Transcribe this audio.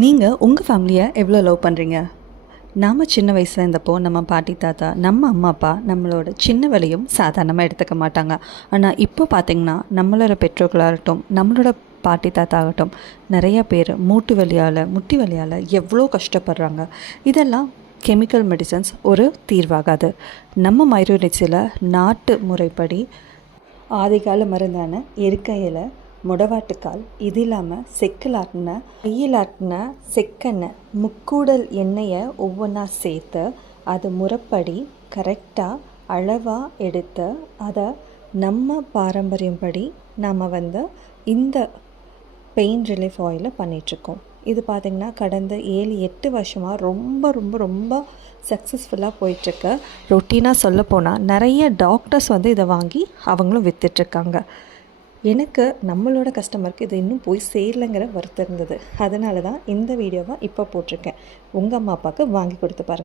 நீங்கள் உங்கள் ஃபேமிலியை எவ்வளோ லவ் பண்ணுறீங்க? நாம் சின்ன வயசில் இருந்தப்போ நம்ம பாட்டி தாத்தா நம்ம அம்மா அப்பா நம்மளோட சின்ன வேலையும் சாதாரணமாக எடுத்துக்க மாட்டாங்க. ஆனால் இப்போ பார்த்திங்கன்னா நம்மளோட பெற்றோர்களாகட்டும் நம்மளோட பாட்டி தாத்தா ஆகட்டும் நிறைய பேர் மூட்டு வலியால் முட்டி வலியால் எவ்வளோ கஷ்டப்படுறாங்க. இதெல்லாம் கெமிக்கல் மெடிசன்ஸ் ஒரு தீர்வாகாது. நம்ம மயூரடிச்சியில் நாட்டு முறைப்படி ஆதிகால மருந்தான எருக்கையில் முடவாட்டுக்கால், இது இல்லாமல் செக்கில் ஆட்டின கையில் ஆட்டின செக்கெண்ணெய் முக்கூடல் எண்ணெயை ஒவ்வொன்றா சேர்த்து அது முறைப்படி கரெக்டாக அளவாக எடுத்து அதை நம்ம பாரம்பரியப்படி நாம் இந்த பெயின் ரிலீஃப் ஆயிலை பண்ணிகிட்ருக்கோம். இது பார்த்திங்கன்னா கடந்த 7-8 வருஷமாக ரொம்ப ரொம்ப ரொம்ப சக்ஸஸ்ஃபுல்லாக போயிட்டுருக்கு. ரொட்டீனாக சொல்லப்போனால் நிறைய டாக்டர்ஸ் இதை வாங்கி அவங்களும் விற்றுட்ருக்காங்க. எனக்கு நம்மளோட கஸ்டமருக்கு இது இன்னும் போய் சேரலைங்கிற வருத்தம் இருந்தது. அதனால தான் இந்த வீடியோவை இப்போ போட்டிருக்கேன். உங்கள் அம்மா அப்பாவுக்கு வாங்கி கொடுத்து பாருங்கள்.